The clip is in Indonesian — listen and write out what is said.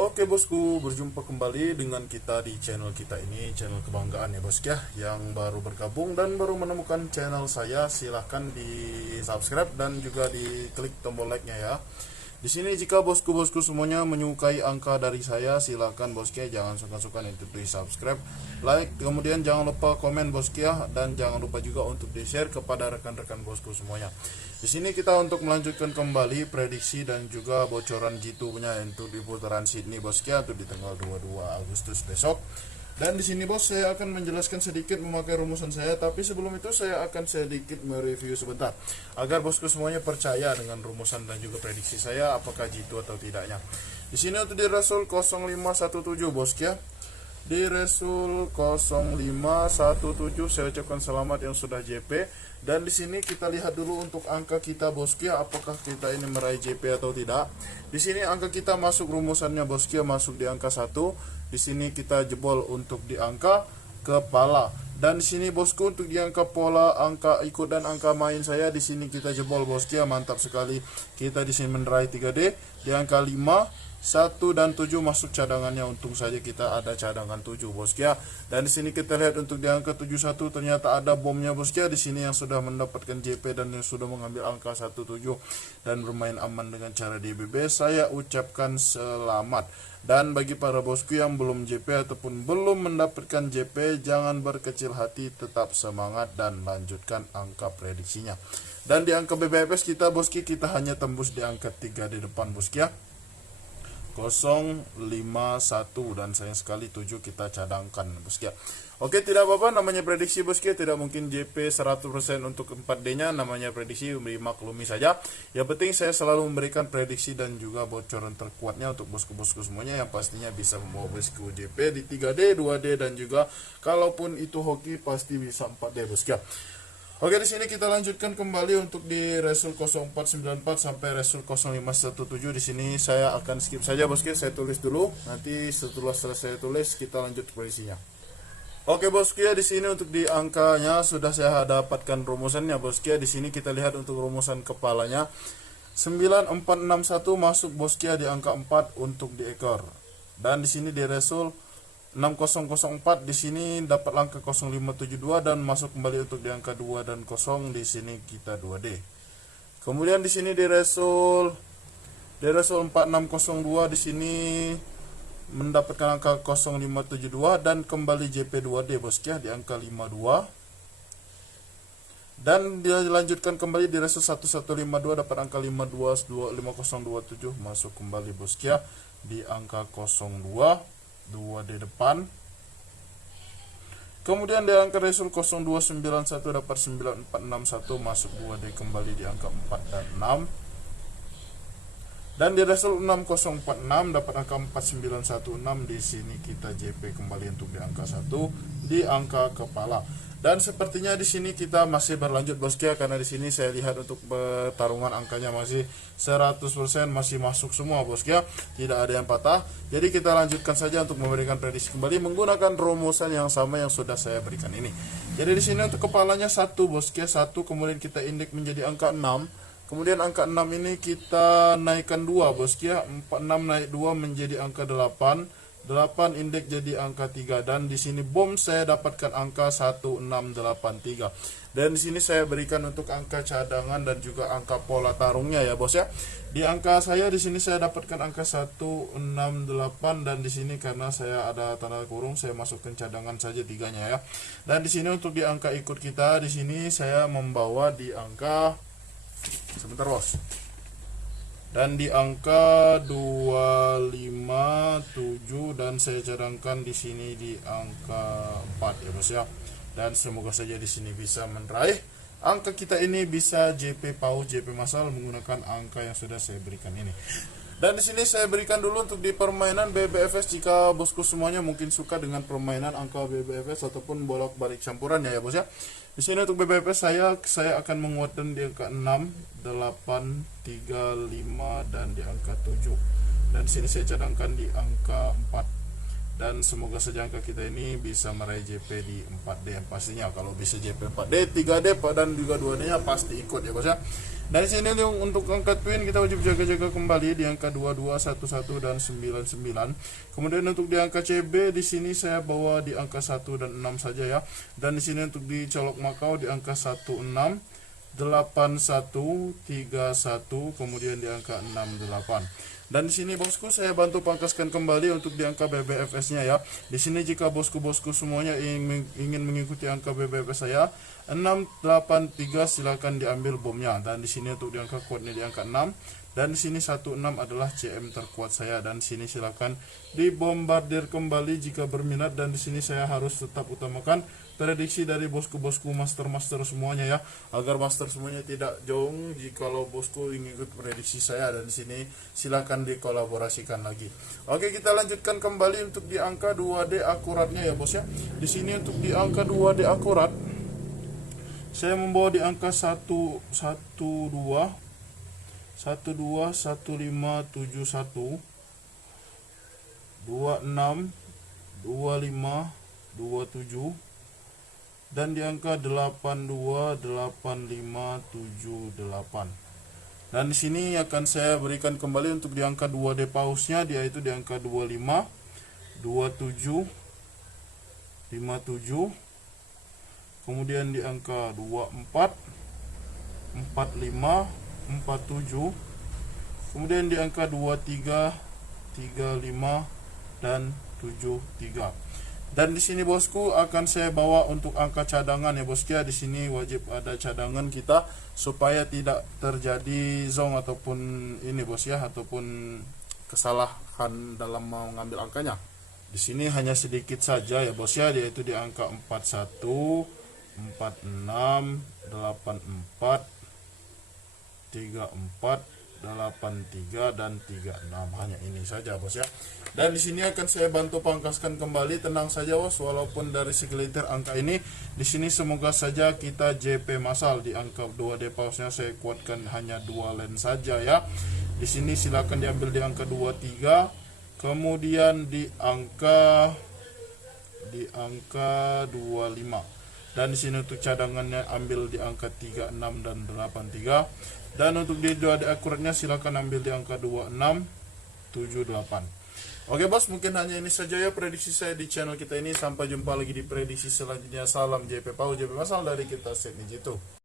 Oke bosku, berjumpa kembali dengan kita di channel kita ini, channel kebanggaan ya bos ya. Yang baru bergabung dan baru menemukan channel saya, silahkan di subscribe dan juga di klik tombol like-nya ya. Di sini jika bosku-bosku semuanya menyukai angka dari saya, silakan bosku ya, jangan sungkan-sungkan untuk di subscribe, like, kemudian jangan lupa komen bosku ya, dan jangan lupa juga untuk di share kepada rekan-rekan bosku semuanya. Di sini kita untuk melanjutkan kembali prediksi dan juga bocoran G2-nya untuk di putaran Sydney bosku ya, untuk di tanggal 22 Agustus besok. Dan di sini bos, saya akan menjelaskan sedikit memakai rumusan saya, tapi sebelum itu saya akan sedikit mereview sebentar agar bosku semuanya percaya dengan rumusan dan juga prediksi saya apakah jitu atau tidaknya. Di sini untuk di Rasul 0517 bos ya. Di Rasul 0517 saya ucapkan selamat yang sudah JP. Dan di sini kita lihat dulu untuk angka kita bosku ya, apakah kita ini meraih JP atau tidak. Di sini angka kita masuk rumusannya bosku ya, masuk di angka 1. Di sini kita jebol untuk di angka kepala. Dan di sini bosku untuk di angka pola, angka ikut dan angka main saya di sini kita jebol bosku ya, mantap sekali. Kita di sini menerai 3D di angka 5, 1 dan 7 masuk cadangannya, untung saja kita ada cadangan 7 bosku ya. Dan di sini kita lihat untuk di angka 71 ternyata ada bomnya bosku ya, di sini yang sudah mendapatkan JP dan yang sudah mengambil angka 17 dan bermain aman dengan cara DBB, saya ucapkan selamat. Dan bagi para bosku yang belum JP ataupun belum mendapatkan JP, jangan berkecil hati, tetap semangat dan lanjutkan angka prediksinya. Dan di angka BBFS kita bosku, kita hanya tembus di angka 3 di depan bosku ya, 051, dan sayang sekali 7 kita cadangkan bosku ya. Oke, tidak apa-apa, namanya prediksi bosku, tidak mungkin JP 100% untuk 4D nya, namanya prediksi, dimaklumi saja. Yang penting saya selalu memberikan prediksi dan juga bocoran terkuatnya untuk bosku-bosku semuanya yang pastinya bisa membawa bosku JP di 3D, 2D dan juga kalaupun itu hoki pasti bisa 4D bosku ya. Oke, di sini kita lanjutkan kembali untuk di Rasul 0494 sampai Rasul 0517. Di sini saya akan skip saja bosku, saya tulis dulu. Nanti setelah selesai tulis kita lanjut prediksinya. Oke bosku ya, di sini untuk di angkanya sudah saya dapatkan rumusannya bosku ya. Di sini kita lihat untuk rumusan kepalanya 9461 masuk bosku ya di angka 4 untuk di ekor. Dan di sini di Rasul 6004 di sini dapat angka 0572 dan masuk kembali untuk di angka 2 dan 0, di sini kita 2D. Kemudian di sini di Rasul 4602 di sini mendapatkan angka 0572 dan kembali JP 2D bosku ya di angka 52. Dan dilanjutkan kembali di Rasul 1152 dapat angka 5027 masuk kembali bosku ya di angka 02, 2D depan. Kemudian di angka Rasul 0291 dapat 9461 masuk 2D kembali di angka 4 dan 6. Dan di Rasul 6046 dapat angka 4916, di sini kita JP kembali untuk di angka 1 di angka kepala. Dan sepertinya di sini kita masih berlanjut bosku ya, karena di sini saya lihat untuk pertarungan angkanya masih 100% masih masuk semua bosku ya, tidak ada yang patah. Jadi kita lanjutkan saja untuk memberikan prediksi kembali menggunakan rumusan yang sama yang sudah saya berikan ini. Jadi di sini untuk kepalanya 1 bosku ya, 1, kemudian kita indeks menjadi angka 6. Kemudian angka 6 ini kita naikkan 2 bosku ya, 6 naik 2 menjadi angka 8. 8 indeks jadi angka 3, dan di sini bom saya dapatkan angka 1683. Dan di sini saya berikan untuk angka cadangan dan juga angka pola tarungnya ya bos ya. Di angka saya di sini saya dapatkan angka 168, dan di sini karena saya ada tanda kurung saya masukkan cadangan saja 3-nya ya. Dan di sini untuk di angka ikut kita di sini saya membawa di angka sebentar bos. Dan di angka 257 dan saya cadangkan di sini di angka 4 ya bos ya. Dan semoga saja di sini bisa meraih angka kita ini, bisa JP paus, JP massal menggunakan angka yang sudah saya berikan ini. Dan di sini saya berikan dulu untuk di permainan BBFS, jika bosku semuanya mungkin suka dengan permainan angka BBFS ataupun bolak-balik campuran ya bos ya. Di sini untuk BBFS saya akan menguatkan di angka 6, 8, 3, 5 dan di angka 7. Dan di sini saya cadangkan di angka 4. dan semoga saja angka kita ini bisa meraih JP di 4D pastinya. Kalau bisa JP 4D, 3D dan juga 2D nya pasti ikut ya bos ya. Dari sini untuk angka twin kita wajib jaga-jaga kembali di angka 22, 11 dan 99. Kemudian untuk di angka CB di sini saya bawa di angka 1 dan 6 saja ya. Dan di sini untuk di colok Makau di angka 16, 81, 31, kemudian di angka 68. Dan di sini bosku saya bantu pangkaskan kembali untuk di angka BBFS-nya ya. Di sini jika bosku-bosku semuanya ingin mengikuti angka BBFS saya 683 silakan diambil bomnya. Dan di sini untuk di angka kuatnya di angka 6. Dan di sini 16 adalah CM terkuat saya, dan di sini silakan dibombardir kembali jika berminat. Dan di sini saya harus tetap utamakan prediksi dari bosku-bosku master semuanya ya, agar master semuanya tidak jauh jikalau bosku ingin ikut prediksi saya. Dan di sini silakan dikolaborasikan lagi. Oke, kita lanjutkan kembali untuk di angka 2D akuratnya ya bos ya. Di sini untuk di angka 2D akurat saya membawa di angka 12 1571 26 25 27 dan di angka 828578. Dan di sini akan saya berikan kembali untuk di angka 2D pausnya, yaitu di angka 25 27 57, kemudian di angka 24 45 47, kemudian di angka 23 35 dan 73. Dan di sini bosku akan saya bawa untuk angka cadangan ya bosku ya. Di sini wajib ada cadangan kita supaya tidak terjadi zong ataupun ini bos ya, ataupun kesalahan dalam mengambil angkanya. Di sini hanya sedikit saja ya bos ya, yaitu di angka 41 46 84 34 83 dan 36, hanya ini saja bos ya. Dan di sini akan saya bantu pangkaskan kembali, tenang saja bos, walaupun dari segelintir angka ini. Di sini semoga saja kita JP massal. Di angka 2D pausnya saya kuatkan hanya 2 len saja ya. Di sini silakan diambil di angka 23, kemudian di angka 25. Dan di sini untuk cadangannya ambil di angka 36 dan 83. Dan untuk di 2D akuratnya silakan ambil di angka 26 78. Oke bos, mungkin hanya ini saja ya prediksi saya di channel kita ini. Sampai jumpa lagi di prediksi selanjutnya. Salam JP Pau, JP Massal dari kita Set Ninjito.